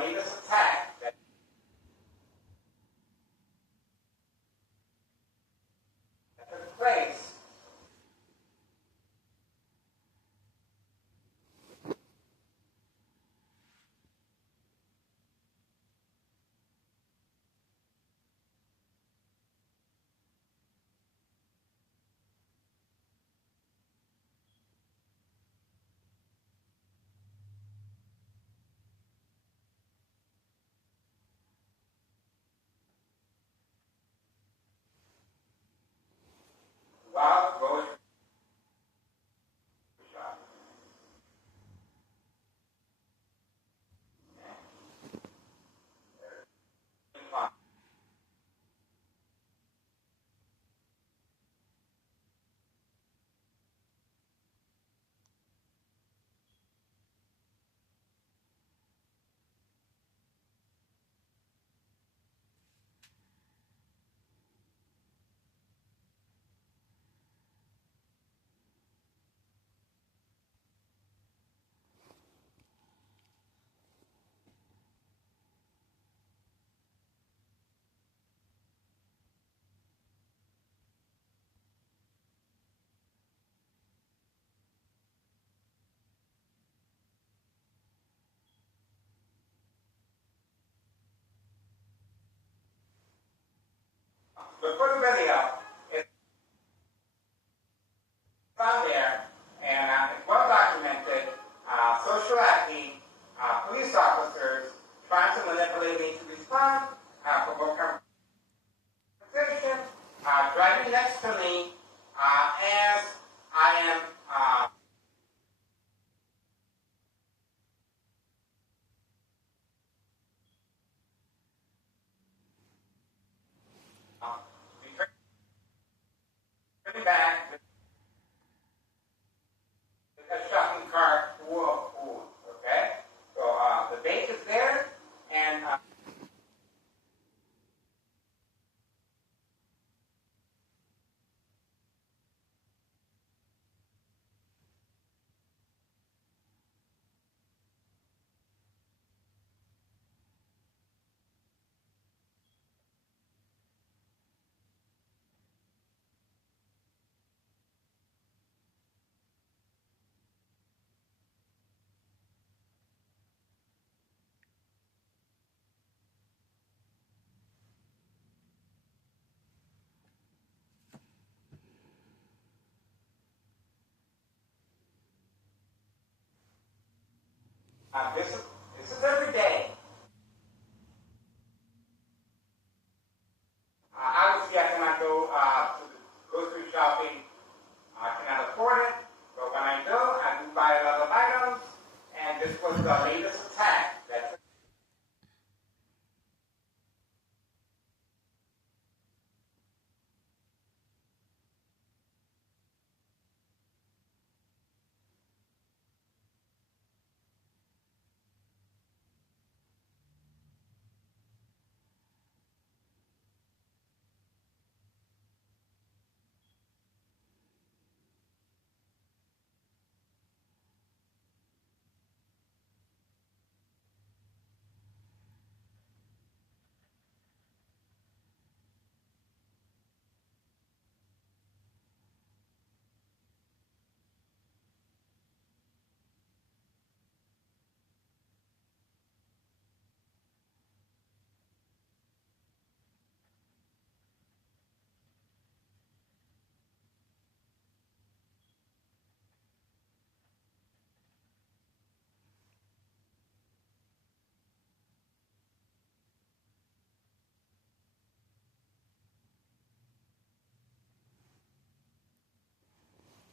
latest attack that took place. While going shop. But for the video, it's found there, and it's well documented. Social acting, police officers trying to manipulate me to respond, provoke conversation, driving next to me as I am returning back with a shopping cart full of food. Okay, so the bait is there, and this is every day. Obviously, I cannot go to the grocery shopping. I cannot afford it, but when I do buy a lot of items, and this was the latest attack that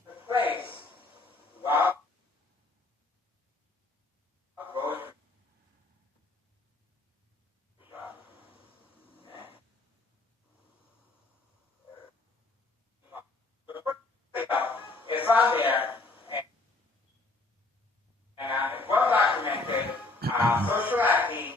took place while grocery shopping. It's on there, and it's well documented. Social acting.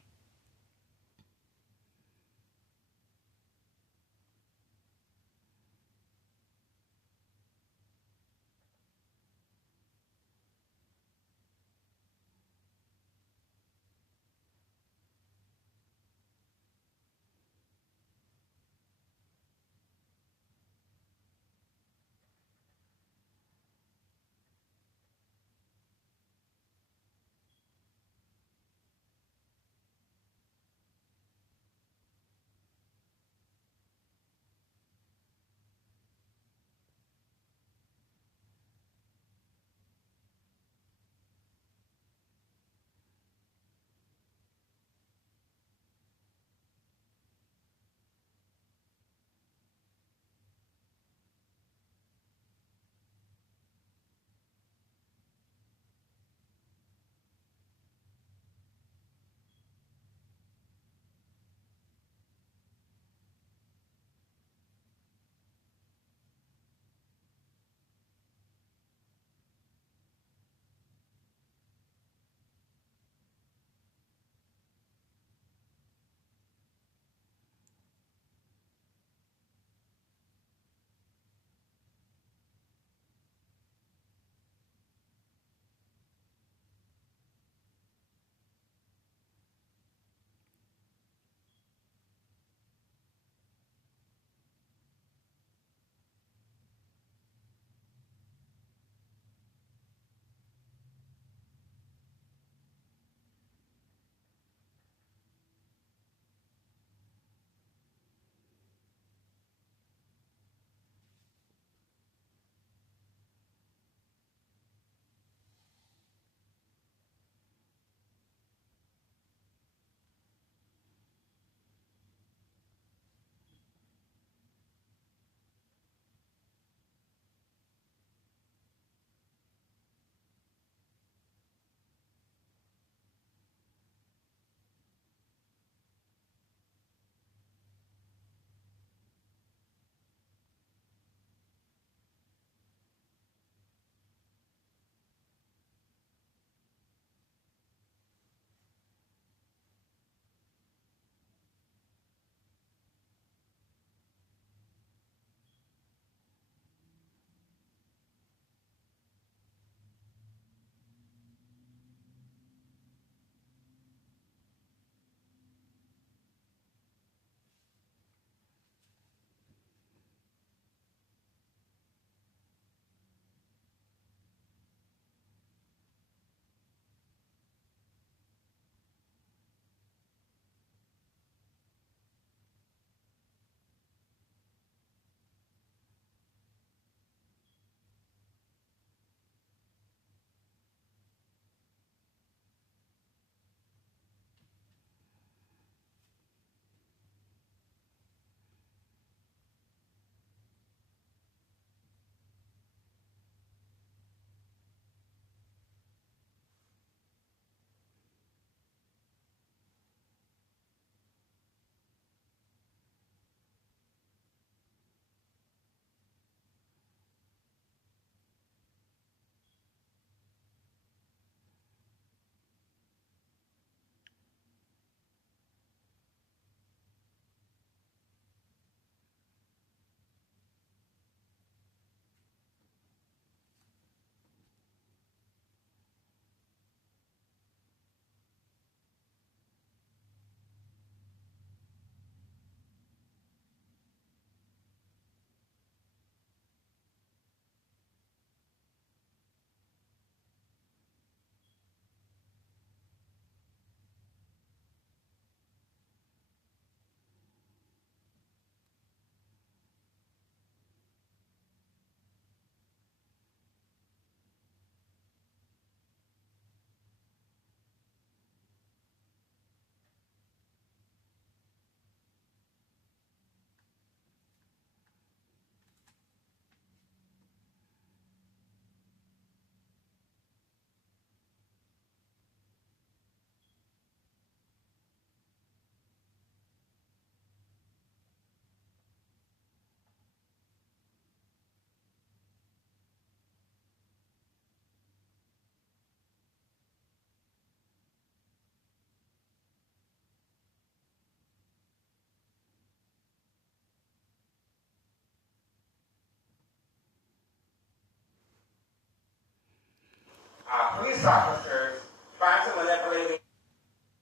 police officers trying to manipulate me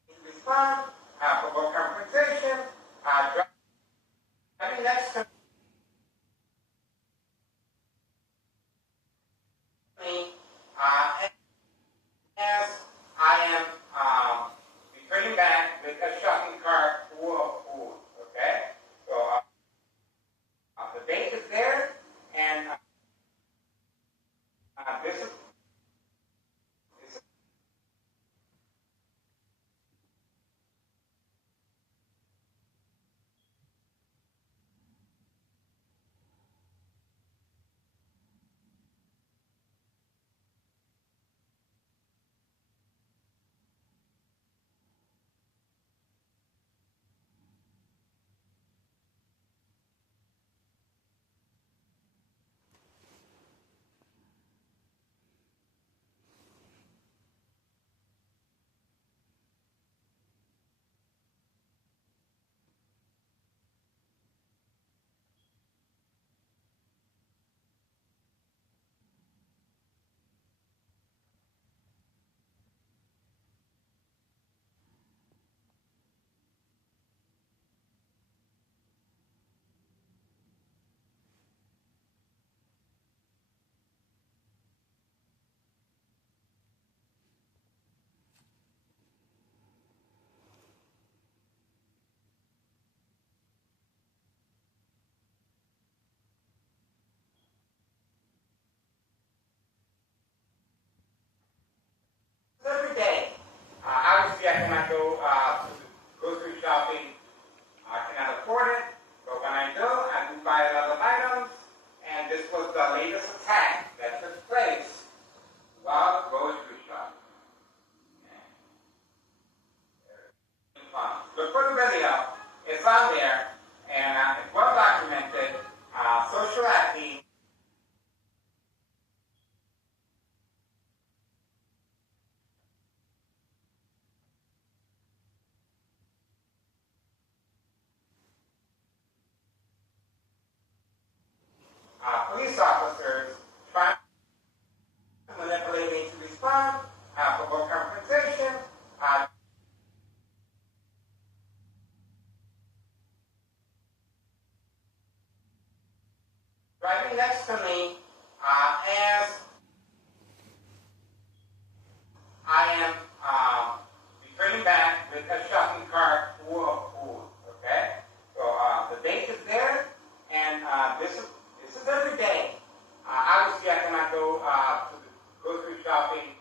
to respond, provoke confrontation, driving next to me, as I am returning back with a shopping cart full of food. Okay, so the bait is there, and this is every day. Obviously, I cannot go to the grocery shopping. I cannot afford it. But when I do buy a lot of items. And this was the latest attack that took place while grocery shopping. Look for the video. It's on there, and it's well documented. Social acting. Police officers trying to manipulate me to respond, provoke confrontation, driving next to me as I am returning back with a shopping cart full of food. Okay, so the bait is there, and this is every day. Obviously, I cannot go to the grocery shopping.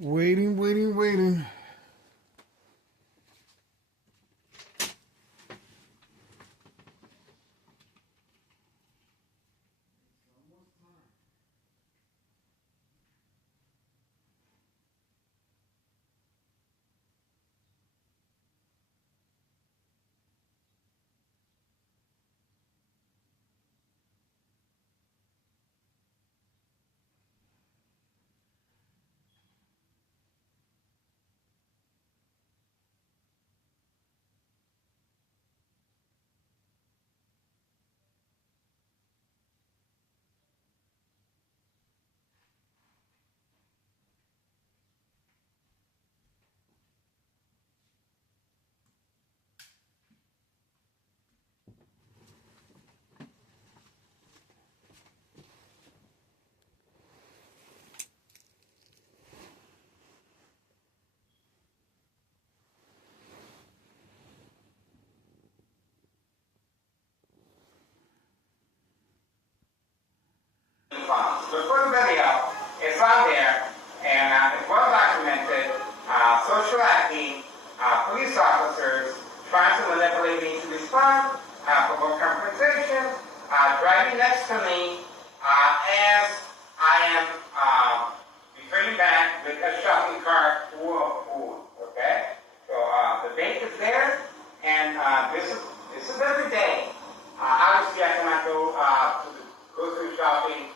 Waiting. The first video is on there, and it's well documented. Social acting, police officers trying to manipulate me to respond, provoke confrontation, driving next to me as I am returning back with a shopping cart full of food. Okay, so the bank is there, and this is every day. Obviously, I cannot go to the grocery shopping.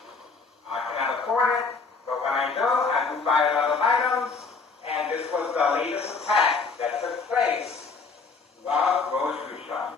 I cannot afford it, but when I do buy a lot of items, and this was the latest attack that took place while grocery shopping.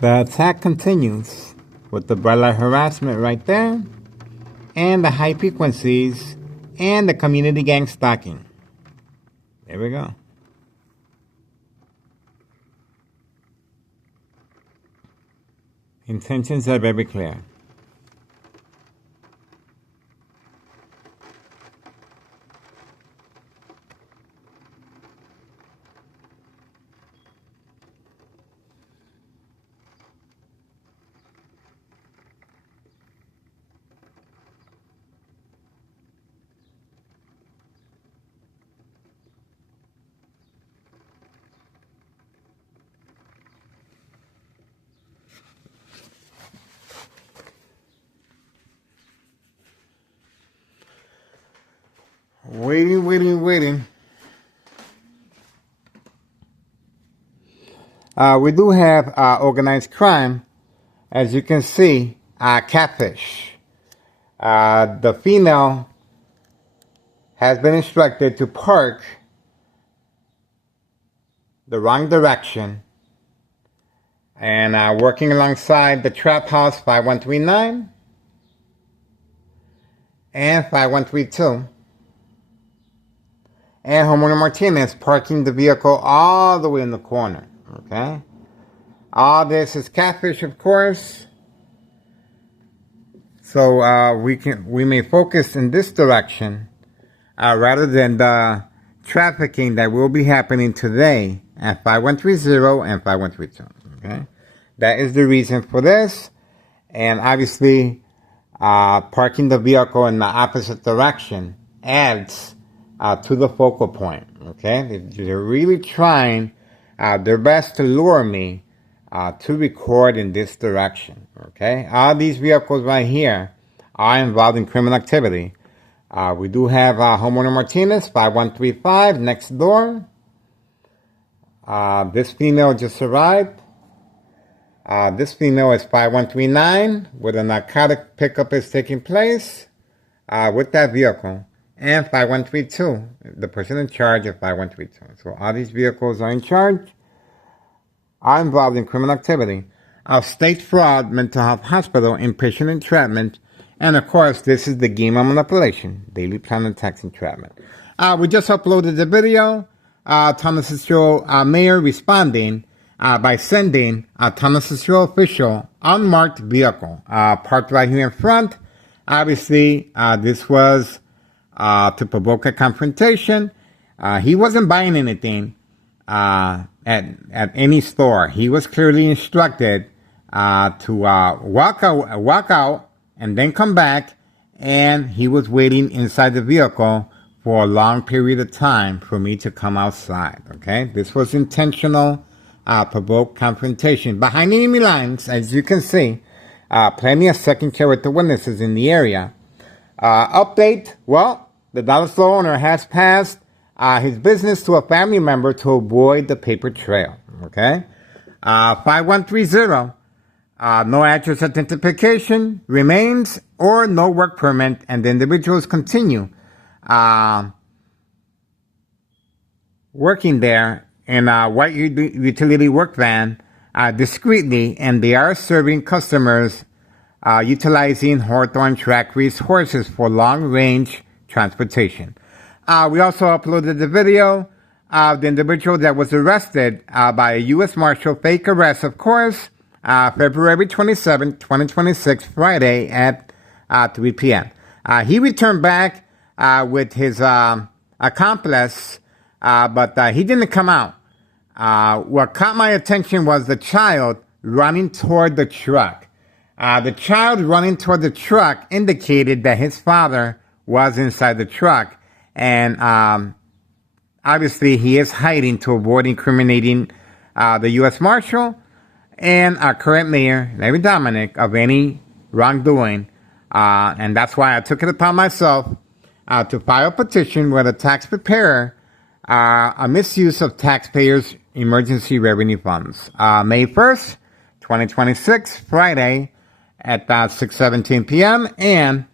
The attack continues with the bright light harassment right there, and the high frequencies, and the community gang stalking. There we go. Intentions are very clear. Waiting. We do have organized crime, as you can see, catfish. The female has been instructed to park the wrong direction, and working alongside the Trap House 5139 and 5132. And Homeowner Martinez parking the vehicle all the way in the corner. Okay? All this is catfish, of course. So we may focus in this direction rather than the trafficking that will be happening today at 5130 and 5132. Okay? That is the reason for this. And obviously, parking the vehicle in the opposite direction adds to the focal point. Okay, they're really trying their best to lure me to record in this direction. Okay, all these vehicles right here are involved in criminal activity. We do have homeowner Martinez 5135 next door. This female just arrived. This female is 5139, where the narcotic pickup is taking place with that vehicle. And 5132, the person in charge of 5132. So all these vehicles are in charge, are involved in criminal activity, state fraud, mental health hospital, inpatient entrapment, and of course, this is the game of manipulation, daily plan and tax entrapment. We just uploaded the video. Thomas Cicero mayor responding by sending a Thomas Cicero official unmarked vehicle parked right here in front. Obviously, this was to provoke a confrontation. He wasn't buying anything at any store. He was clearly instructed to walk out and then come back, and he was waiting inside the vehicle for a long period of time for me to come outside. Okay, this was intentional, provoke confrontation behind enemy lines, as you can see. Plenty of second character witnesses in the area. Update: well, the dollar store owner has passed his business to a family member to avoid the paper trail. Okay, 5130. No address identification remains or no work permit, and the individuals continue working there in a white utility work van discreetly, and they are serving customers utilizing Hawthorne track race horses for long-range transportation. We also uploaded the video of the individual that was arrested by a U.S. Marshal, fake arrest, of course, February 27, 2026, Friday at 3 p.m. He returned back with his accomplice, but he didn't come out. What caught my attention was the child running toward the truck. The child running toward the truck indicated that his father was inside the truck, and obviously he is hiding to avoid incriminating the U.S. Marshal and our current mayor, Larry Dominic, of any wrongdoing. And that's why I took it upon myself to file a petition with a tax preparer, a misuse of taxpayers' emergency revenue funds. May 1st, 2026, Friday at 6:17 p.m. and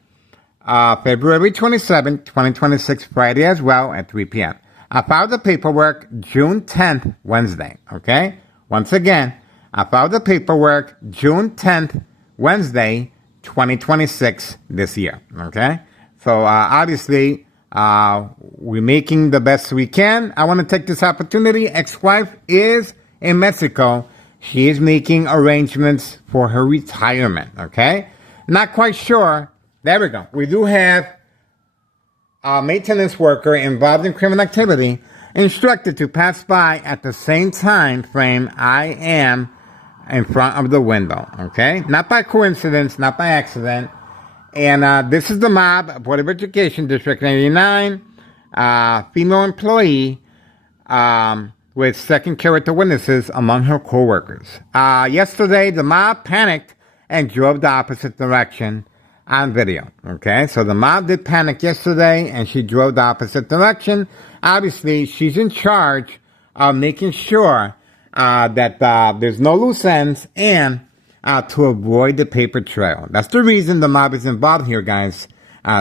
February 27th, 2026, Friday as well at 3 p.m. I filed the paperwork June 10th, Wednesday, okay? Once again, I filed the paperwork June 10th, Wednesday, 2026 this year, okay? So obviously, we're making the best we can. I want to take this opportunity. Ex-wife is in Mexico. She is making arrangements for her retirement, okay? Not quite sure. There we go. We do have a maintenance worker involved in criminal activity instructed to pass by at the same time frame I am in front of the window, okay? Not by coincidence, not by accident. And this is the mob, Board of Education, District 99, female employee with second character witnesses among her co-workers. Yesterday, the mob panicked and drove the opposite direction on video, okay? So the mob did panic yesterday, and she drove the opposite direction. Obviously, she's in charge of making sure that there's no loose ends and to avoid the paper trail. That's the reason the mob is involved here, guys,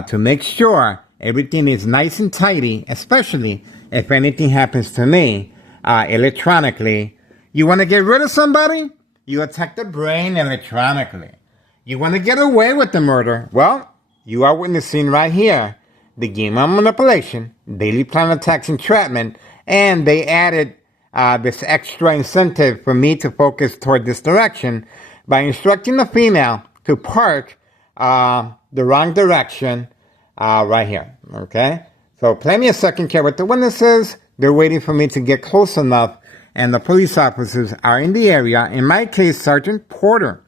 to make sure everything is nice and tidy, especially if anything happens to me electronically. You want to get rid of somebody? You attack the brain electronically. You want to get away with the murder? Well, you are witnessing right here the game of manipulation, daily plan of tax entrapment, and they added this extra incentive for me to focus toward this direction by instructing the female to park the wrong direction right here, okay? So plenty of second character witnesses. They're waiting for me to get close enough and the police officers are in the area. In my case, Sergeant Porter,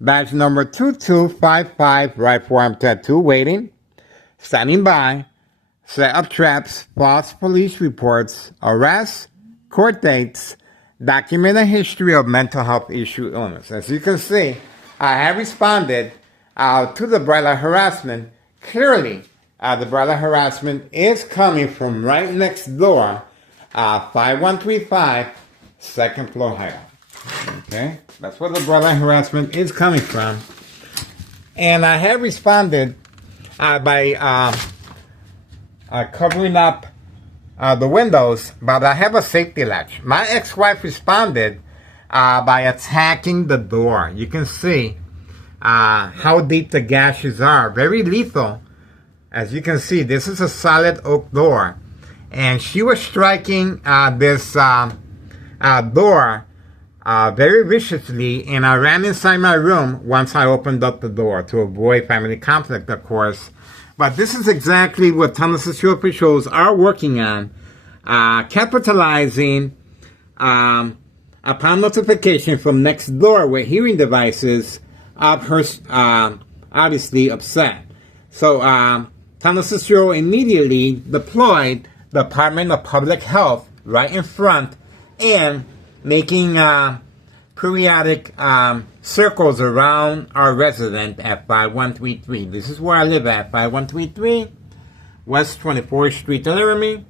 badge number 2255, right forearm tattoo, waiting, standing by, set up traps, false police reports, arrests, court dates, document a history of mental health issue illness. As you can see, I have responded to the bright light harassment. Clearly, the bright light harassment is coming from right next door, 5135 second floor higher. Okay, that's where the bright light harassment is coming from. And I have responded by covering up the windows, but I have a safety latch. My ex-wife responded by attacking the door. You can see how deep the gashes are. Very lethal. As you can see, this is a solid oak door. And she was striking this door very viciously, and I ran inside my room once I opened up the door to avoid family conflict, of course. But this is exactly what Thomas Stewart officials are working on, capitalizing upon notification from next door with hearing devices of her obviously upset. So Thomas Stewart immediately deployed the Department of Public Health right in front and making periodic circles around our resident at 5133. This is where I live at, 5133 West 24th Street, Laramie,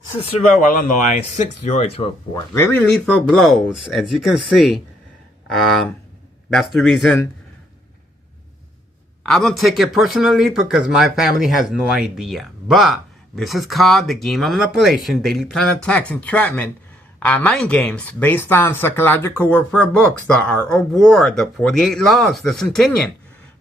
Cicero, Illinois, 60804. Very lethal blows, as you can see. That's the reason I don't take it personally, because my family has no idea. But this is called the game of manipulation, daily plan attacks, entrapment, mind games based on psychological warfare books, The Art of War, The 48 Laws, The Centennial.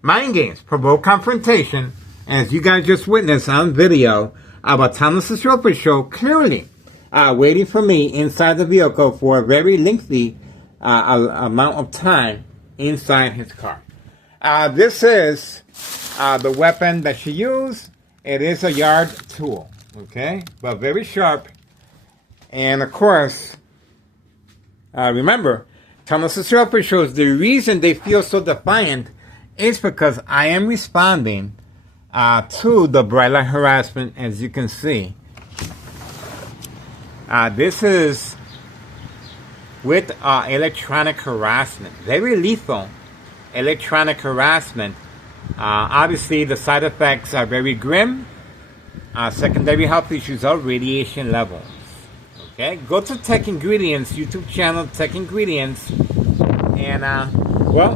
Mind games provoke confrontation, as you guys just witnessed on video about Thomas Stewart Show, clearly waiting for me inside the vehicle for a very lengthy amount of time inside his car. This is the weapon that she used. It is a yard tool, okay, but very sharp. And of course, remember, Thomas Stewart shows the reason they feel so defiant is because I am responding to the bright light harassment, as you can see. This is with electronic harassment, very lethal electronic harassment. Obviously, the side effects are very grim. Secondary health issues are radiation levels. Okay, go to Tech Ingredients YouTube channel, Tech Ingredients, and well,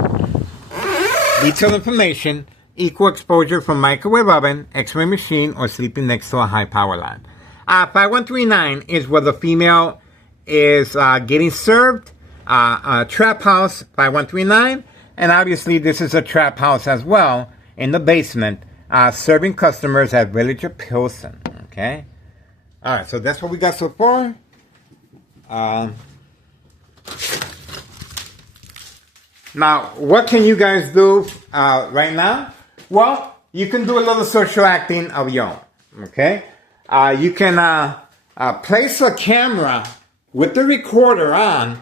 detailed information: equal exposure from microwave oven, X-ray machine, or sleeping next to a high power line. 5139 is where the female is getting served. Trap house 5139, and obviously this is a trap house as well in the basement, serving customers at Villager Pilsen. Okay, all right, so that's what we got so far. Now, what can you guys do right now? Well, you can do a little social acting of your own, okay? You can place a camera with the recorder on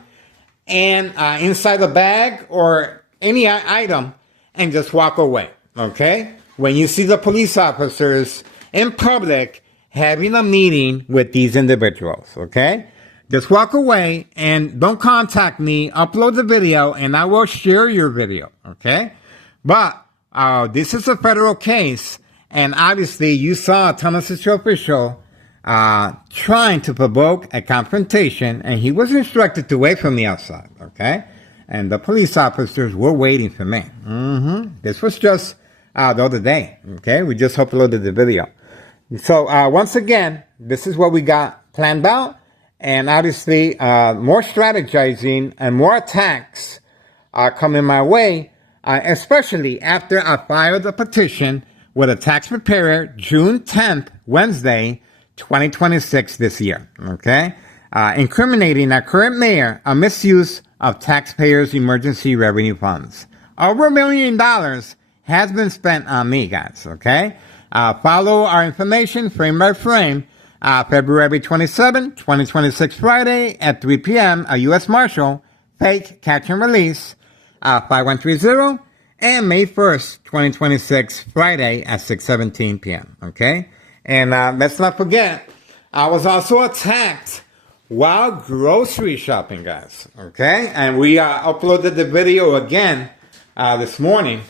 and inside the bag or any item and just walk away, okay? When you see the police officers in public having a meeting with these individuals, okay? Just walk away and don't contact me. Upload the video and I will share your video, okay? But this is a federal case, and obviously you saw Thomas Stewart official trying to provoke a confrontation, and he was instructed to wait from the outside, okay? And the police officers were waiting for me. This was just the other day, okay? We just uploaded the video. So once again, this is what we got planned out. And obviously, more strategizing and more attacks are coming my way, especially after I filed a petition with a tax preparer June 10th, Wednesday, 2026 this year, okay? Incriminating our current mayor of misuse of taxpayers' emergency revenue funds. Over $1 million has been spent on me, guys, okay? Follow our information frame by frame February 27, 2026, Friday at 3 p.m., a U.S. Marshal, fake catch and release, 5130, and May 1st, 2026, Friday at 6:17 p.m., okay? And let's not forget, I was also attacked while grocery shopping, guys, okay? And we uploaded the video again this morning.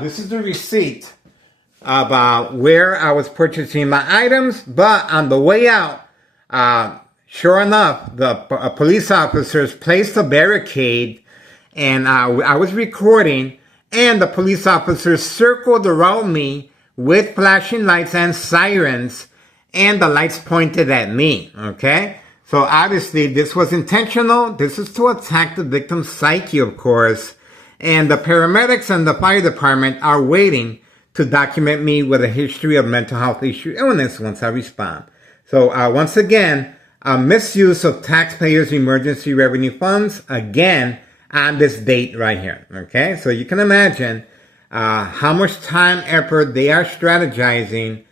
This is the receipt about where I was purchasing my items, but on the way out, sure enough, the police officers placed a barricade, and I was recording, and the police officers circled around me with flashing lights and sirens, and the lights pointed at me, okay? So obviously this was intentional. This is to attack the victim's psyche, of course, and the paramedics and the fire department are waiting to document me with a history of mental health issue illness once I respond. So once again, a misuse of taxpayers' emergency revenue funds, again, on this date right here, okay? So you can imagine how much time, effort they are strategizing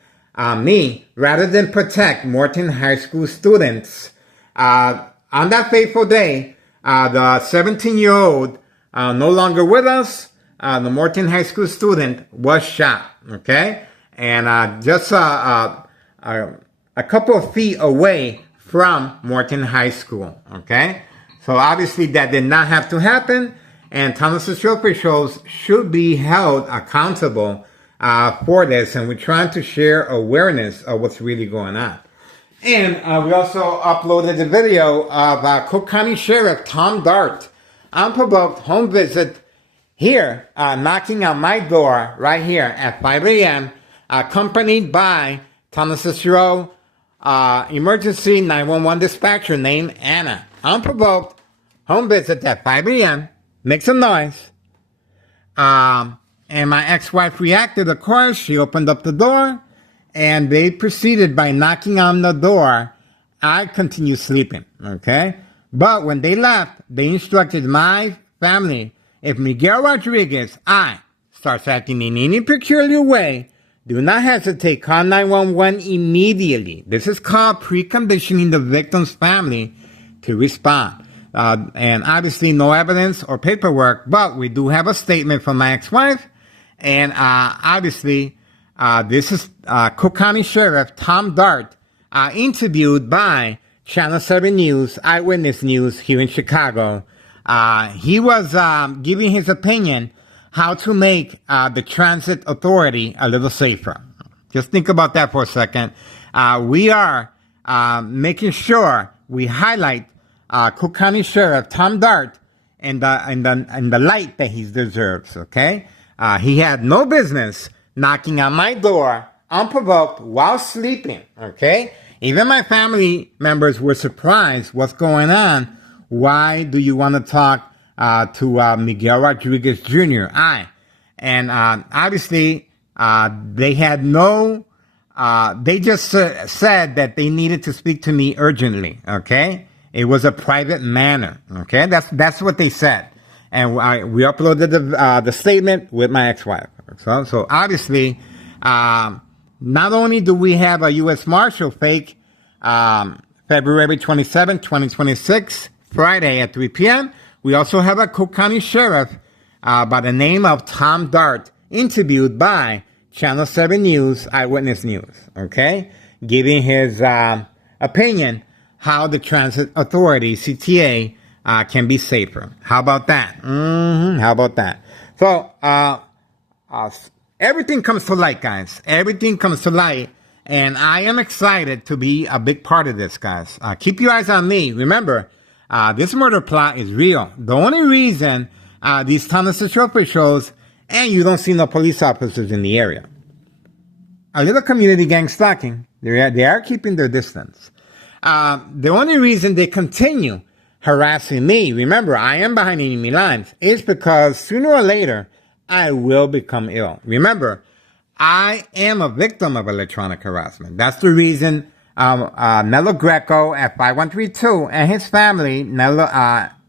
me rather than protect Morton High School students. On that fateful day, the 17-year-old no longer with us, the Morton High School student was shot, okay? And just a couple of feet away from Morton High School, okay? So obviously that did not have to happen, and Townless City officials should be held accountable for this, and we're trying to share awareness of what's really going on. And we also uploaded the video of Cook County Sheriff Tom Dart, unprovoked home visit here, knocking on my door right here at 5 a.m., accompanied by Townless City emergency 911 dispatcher named Anna. Unprovoked home visit at 5 a.m., make some noise. And my ex-wife reacted, of course. She opened up the door, and they proceeded by knocking on the door. I continued sleeping, okay? But when they left, they instructed my family, if Miguel Rodriguez, starts acting in any peculiar way, do not hesitate, call 911 immediately. This is called preconditioning the victim's family to respond. And obviously no evidence or paperwork, but we do have a statement from my ex-wife. And obviously, this is Cook County Sheriff Tom Dart, interviewed by Channel 7 News, Eyewitness News here in Chicago. He was giving his opinion how to make the transit authority a little safer. Just think about that for a second. We are making sure we highlight Cook County Sheriff Tom Dart in the light that he deserves, okay? He had no business knocking on my door unprovoked while sleeping, okay? Even my family members were surprised. What's going on? Why do you want to talk to Miguel Rodriguez Jr.? And obviously, they had no, they just said that they needed to speak to me urgently, okay? It was a private manner, okay? That's what they said. And we uploaded the statement with my ex-wife. So obviously, not only do we have a U.S. Marshal fake February 27, 2026, Friday at 3 p.m., we also have a Cook County Sheriff by the name of Tom Dart, interviewed by Channel 7 News, Eyewitness News, okay? Giving his opinion how the Transit Authority, CTA, can be safer. How about that? How about that? So, everything comes to light, guys. Everything comes to light. And I am excited to be a big part of this, guys. Keep your eyes on me. Remember, this murder plot is real. The only reason these Townless City officials, and you don't see no police officers in the area, a little community gang stalking, they are keeping their distance. The only reason they continue harassing me, remember, I am behind enemy lines, is because sooner or later, I will become ill. Remember, I am a victim of electronic harassment. That's the reason Nello Greco at 5132 and his family,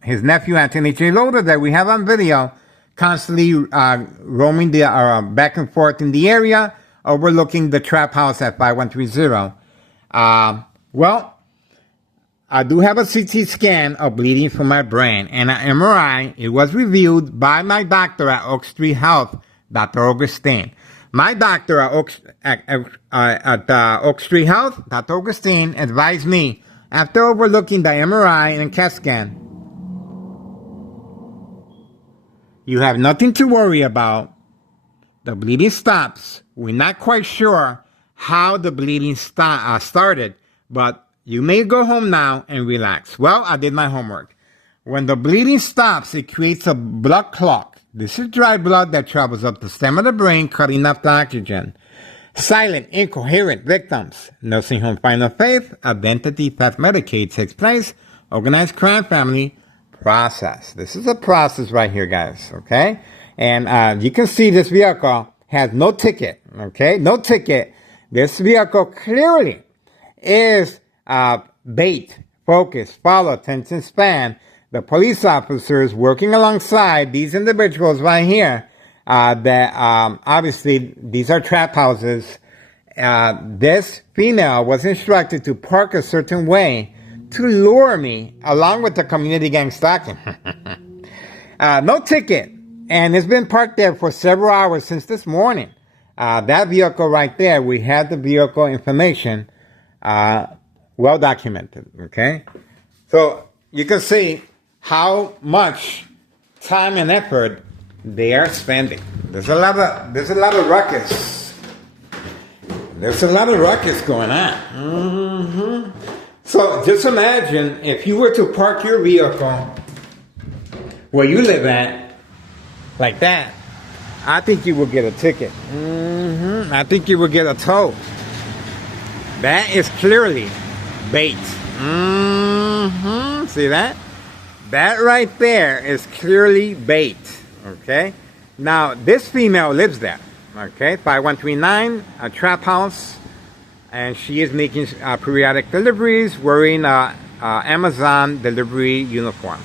his nephew Anthony J. Loader, that we have on video, constantly roaming the back and forth in the area, overlooking the trap house at 5130. Well, I do have a CT scan of bleeding from my brain, and an MRI. It was reviewed by my doctor at Oak Street Health, Dr. Augustine. My doctor at Oak Street Health, Dr. Augustine, advised me, after overlooking the MRI and CAT scan, you have nothing to worry about. The bleeding stops. We're not quite sure how the bleeding started, but you may go home now and relax. Well, I did my homework. When the bleeding stops, it creates a blood clot. This is dry blood that travels up the stem of the brain, cutting off the oxygen. Silent, incoherent victims. Nursing home final faith, identity theft Medicaid takes place. Organized crime family process. This is a process right here, guys, okay? And you can see this vehicle has no ticket, okay? No ticket. This vehicle clearly is bait, focus, follow, attention span. The police officers working alongside these individuals right here, that obviously these are trap houses. This female was instructed to park a certain way to lure me along with the community gang stalking. No ticket. And it's been parked there for several hours since this morning. That vehicle right there, we had the vehicle information well documented, okay? So you can see how much time and effort they are spending. There's a lot of ruckus. There's a lot of ruckus going on. Mm-hmm. So just imagine if you were to park your vehicle where you live at like that, I think you will get a ticket. Mm-hmm. I think you will get a tow. That is clearly bait. Mm-hmm. See that? That right there is clearly bait. Okay? Now, this female lives there. Okay? 5139, a trap house. And she is making periodic deliveries, wearing a Amazon delivery uniform.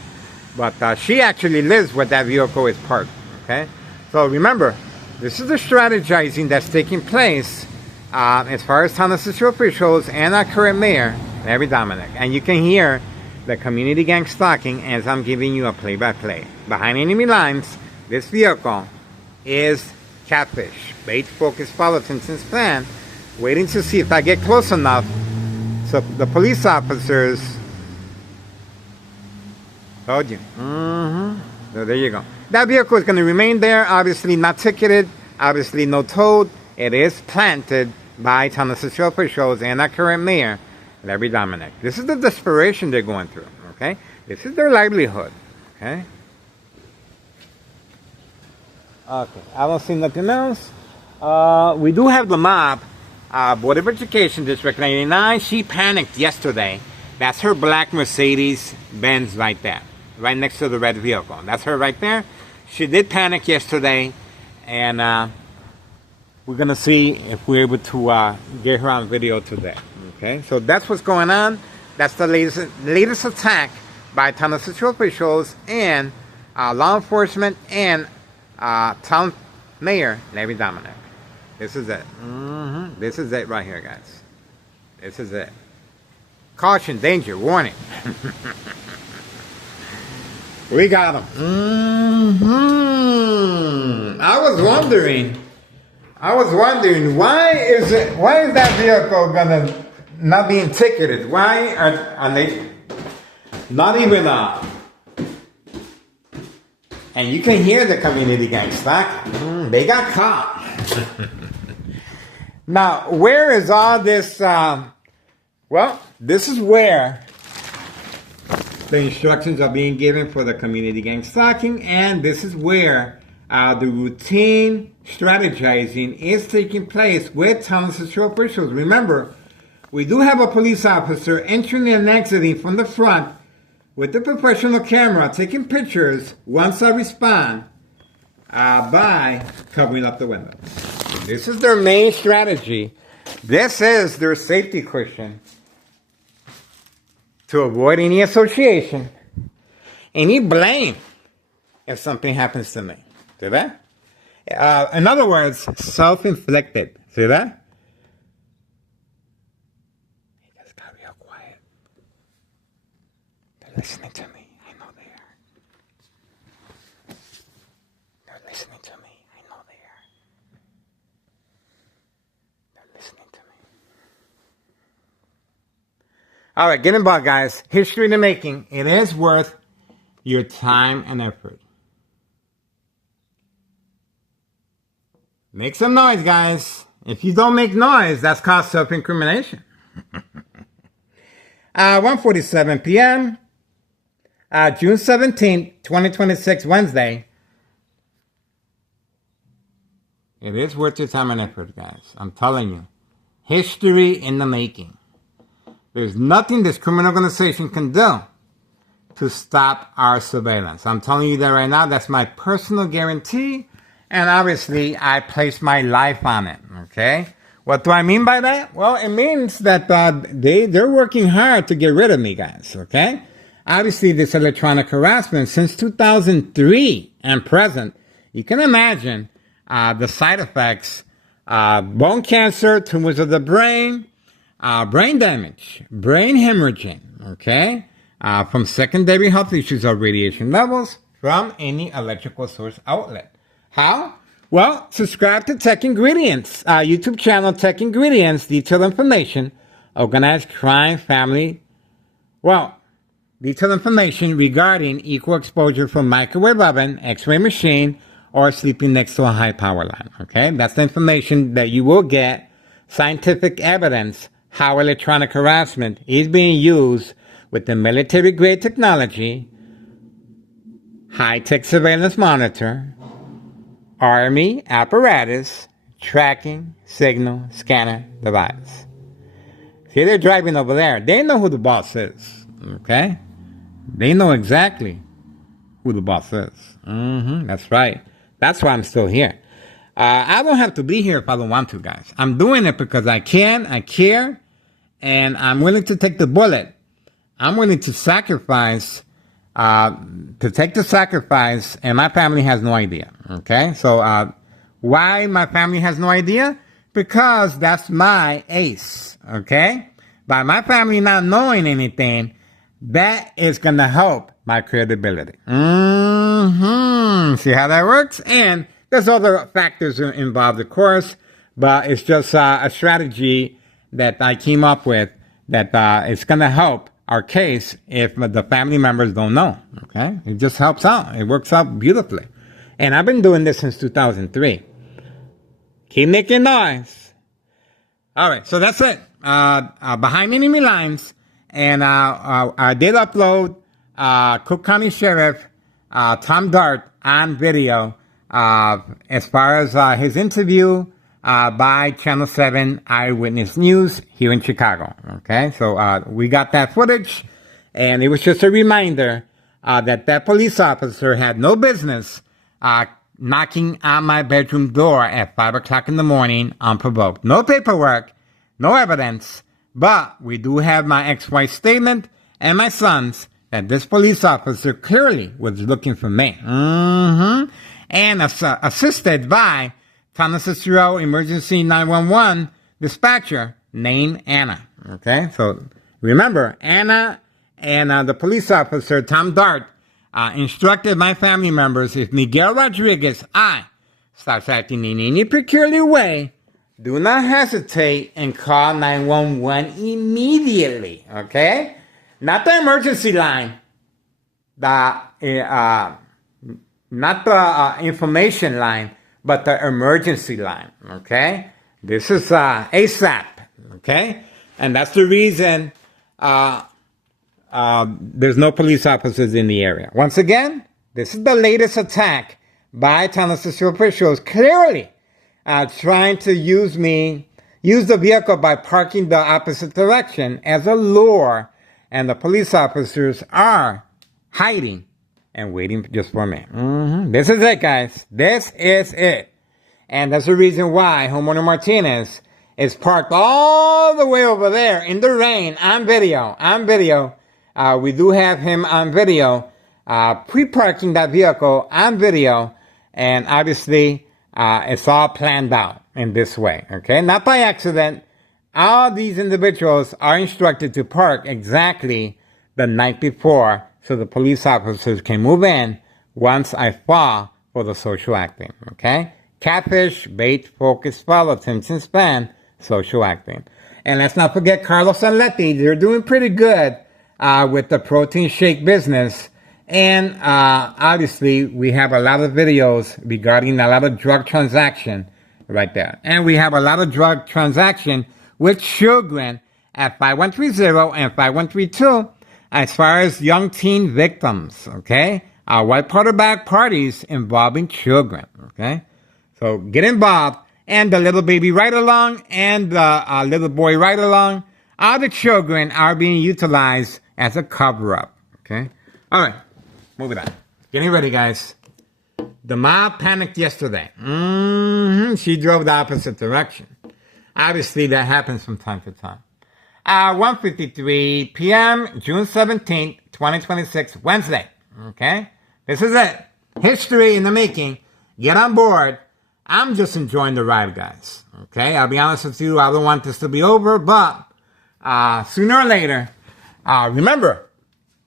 But she actually lives where that vehicle is parked. Okay? So remember, this is the strategizing that's taking place as far as town assistant officials and our current mayor, Larry Dominic. And you can hear the community gang stalking as I'm giving you a play-by-play. Behind enemy lines, this vehicle is catfish, bait, focus, follow, attention span, waiting to see if I get close enough so the police officers told you. Mm-hmm. So there you go. That vehicle is going to remain there, obviously not ticketed, obviously no towed. It is planted by town assistant officials and our current mayor, Larry Dominic. This is the desperation they're going through, okay? This is their livelihood, okay? Okay, I don't see nothing else. We do have the mob, Board of Education, District 99. She panicked yesterday. That's her black Mercedes-Benz right there, right next to the red vehicle. That's her right there. She did panic yesterday, and we're going to see if we're able to get her on video today. Okay, so that's what's going on. That's the latest attack by town assistant officials and law enforcement and town mayor Larry Dominic. This is it. Mm-hmm. This is it right here, guys. This is it. Caution, danger, warning. We got him. Mm-hmm. I was wondering why is that vehicle gonna not being ticketed? Why are they not even and you can hear the community gang stalking. They got caught. Now, where is all this? Well, this is where the instructions are being given for the community gang stalking, and this is where the routine strategizing is taking place with town assistant officials. Remember, we do have a police officer entering and exiting from the front with the professional camera, taking pictures once I respond by covering up the windows. This is their main strategy. This is their safety cushion to avoid any association, any blame if something happens to me. See that? In other words, self-inflicted. See that? listening to me. I know they are. They're listening to me. I know they are. They're listening to me. All right, get involved, guys. History in the making. It is worth your time and effort. Make some noise, guys. If you don't make noise, that's called self-incrimination. 1:47 p.m. June 17th, 2026, Wednesday. It is worth your time and effort, guys. I'm telling you. History in the making. There's nothing this criminal organization can do to stop our surveillance. I'm telling you that right now. That's my personal guarantee. And obviously, I place my life on it, okay? What do I mean by that? Well, it means that they're working hard to get rid of me, guys, okay? Obviously, this electronic harassment since 2003 and present, you can imagine the side effects, bone cancer, tumors of the brain, brain damage, brain hemorrhaging, okay? From secondary health issues or radiation levels from any electrical source outlet. How? Well, subscribe to Tech Ingredients, YouTube channel Tech Ingredients, detailed information, organized crime, family, detailed information regarding equal exposure from microwave oven, x-ray machine, or sleeping next to a high power line, okay? That's the information that you will get, scientific evidence, how electronic harassment is being used with the military-grade technology, high-tech surveillance monitor, Army apparatus, tracking, signal, scanner, device. See, they're driving over there. They know who the boss is, okay? They know exactly who the boss is. That's right. That's why I'm still here. I don't have to be here if I don't want to, guys. I'm doing it because I can, I care, and I'm willing to take the bullet. I'm willing to sacrifice to take the sacrifice, and my family has no idea, okay? So, why my family has no idea? Because that's my ace, okay? By my family not knowing anything, that is going to help my credibility. See how that works? And there's other factors involved, of course, but it's just a strategy that I came up with that is going to help our case if the family members don't know, okay? It just helps out. It works out beautifully. And I've been doing this since 2003. Keep making noise. All right, so that's it. Behind enemy lines. And I did upload Cook County Sheriff Tom Dart on video as far as his interview by Channel 7 Eyewitness News here in Chicago. Okay, so we got that footage, and it was just a reminder that police officer had no business knocking on my bedroom door at 5 o'clock in the morning unprovoked. No paperwork, no evidence, but we do have my ex-wife's statement and my son's that this police officer clearly was looking for me. And assisted by Thomas Cicero Emergency 911 dispatcher named Anna. Okay, so remember, Anna and the police officer, Tom Dart, instructed my family members if Miguel Rodriguez, starts acting in any peculiar way, do not hesitate and call 911 immediately. Okay? Not the emergency line, not the information line, but the emergency line, okay? This is ASAP, okay? And that's the reason there's no police officers in the area. Once again, this is the latest attack by Thomas Cicero officials, clearly trying to use the vehicle by parking the opposite direction as a lure, and the police officers are hiding and waiting just for me. This is it, guys. This is it. And that's the reason why Homeowner Martinez is parked all the way over there in the rain on video. We do have him on video, pre-parking that vehicle on video. And obviously, it's all planned out in this way. Okay? Not by accident. All these individuals are instructed to park exactly the night before so the police officers can move in once I fall for the social acting, okay? Catfish, bait, focus, follow, attention span, social acting. And let's not forget Carlos and Letty. They're doing pretty good with the protein shake business. And obviously, we have a lot of videos regarding a lot of drug transaction right there. And we have a lot of drug transaction with children at 5130 and 5132 as far as young teen victims, okay? White powder bag parties involving children, okay? So get involved. And the little baby ride along and the little boy ride along, all the children are being utilized as a cover up. Okay? All right. Moving on. Getting ready, guys. The mob panicked yesterday. She drove the opposite direction. Obviously, that happens from time to time. 1:53 p.m., June 17th, 2026, Wednesday. Okay? This is it. History in the making. Get on board. I'm just enjoying the ride, guys. Okay? I'll be honest with you. I don't want this to be over, but sooner or later, remember,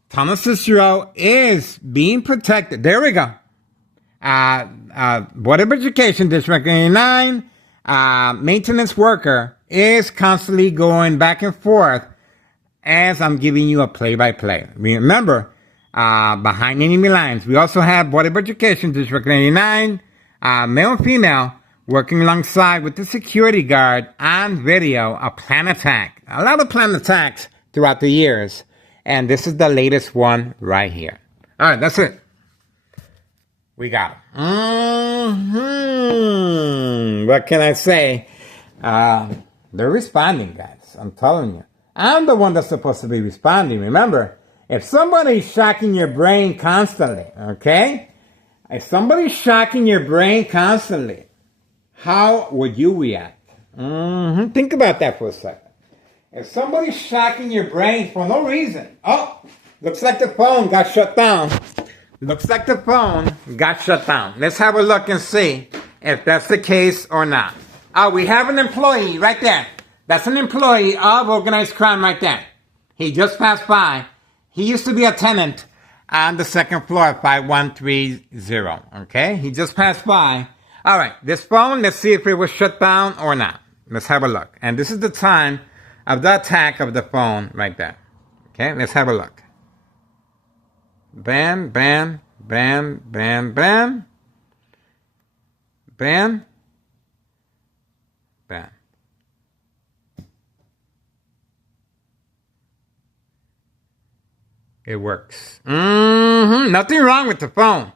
Thomas Cicero is being protected. There we go. Board of Education, District 89, maintenance worker is constantly going back and forth as I'm giving you a play-by-play. Remember, behind enemy lines, we also have Board of Education, District 89, male and female, working alongside with the security guard on video, a planned attack. A lot of planned attacks throughout the years. And this is the latest one right here. All right, that's it. We got it. What can I say? They're responding, guys. I'm telling you. I'm the one that's supposed to be responding. Remember, if somebody's shocking your brain constantly, okay? If somebody's shocking your brain constantly, how would you react? Think about that for a second. If somebody's shocking your brain for no reason, looks like the phone got shut down. Looks like the phone got shut down. Let's have a look and see if that's the case or not. We have an employee right there. That's an employee of organized crime right there. He just passed by. He used to be a tenant on the second floor of 5130, okay? He just passed by. All right, this phone, let's see if it was shut down or not. Let's have a look. And this is the time of the attack of the phone right there. Okay, let's have a look. Bam, bam, bam, bam, bam. Bam. Bam. It works. Nothing wrong with the phone.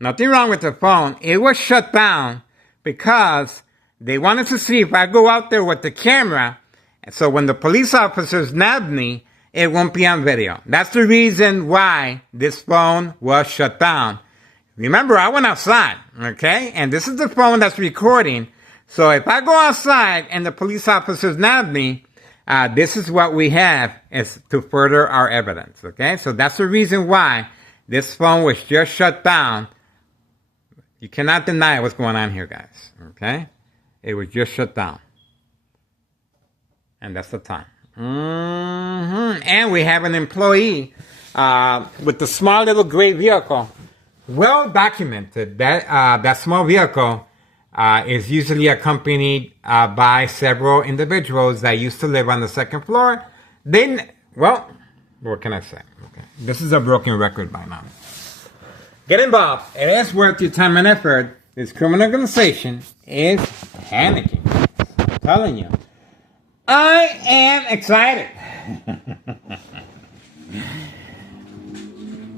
Nothing wrong with the phone. It was shut down because they wanted to see if I go out there with the camera. So when the police officers nabbed me, it won't be on video. That's the reason why this phone was shut down. Remember, I went outside, okay? And this is the phone that's recording. So if I go outside and the police officers nab me, this is what we have is to further our evidence, okay? So that's the reason why this phone was just shut down. You cannot deny what's going on here, guys, okay? It was just shut down. And that's the time. And we have an employee with the small little gray vehicle. Well documented that that small vehicle is usually accompanied by several individuals that used to live on the second floor. Well, what can I say? Okay. This is a broken record by now. Get involved. It is worth your time and effort. This criminal organization is panicking. I'm telling you. I am excited.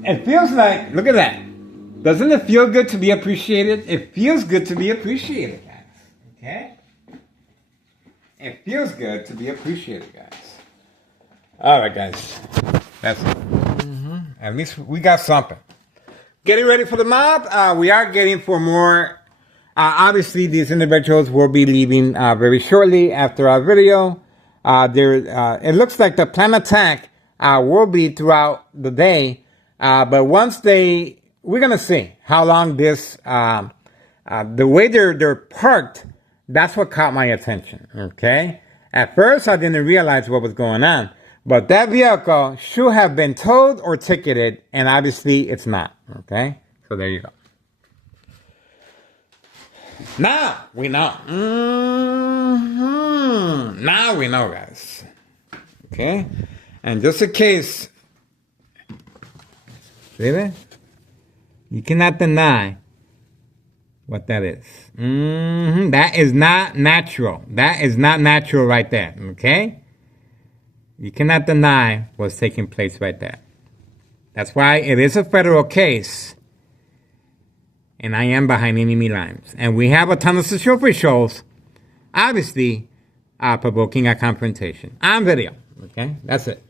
It feels like, look at that. Doesn't it feel good to be appreciated? It feels good to be appreciated, guys. Okay? It feels good to be appreciated, guys. All right, guys. That's it. At least we got something. Getting ready for the mob. We are getting for more. Obviously, these individuals will be leaving very shortly after our video. It looks like the planned attack will be throughout the day. But once we're going to see how long this, the way they're parked, that's what caught my attention, okay? At first, I didn't realize what was going on. But that vehicle should have been towed or ticketed, and obviously it's not. Okay? So there you go. Now we know. Now we know, guys. Okay? And just in case, see that? You cannot deny what that is. That is not natural. That is not natural right there. Okay? You cannot deny what's taking place right there. That's why it is a federal case. And I am behind enemy lines. And we have a ton of social officials, obviously, provoking a confrontation on video. Okay? That's it.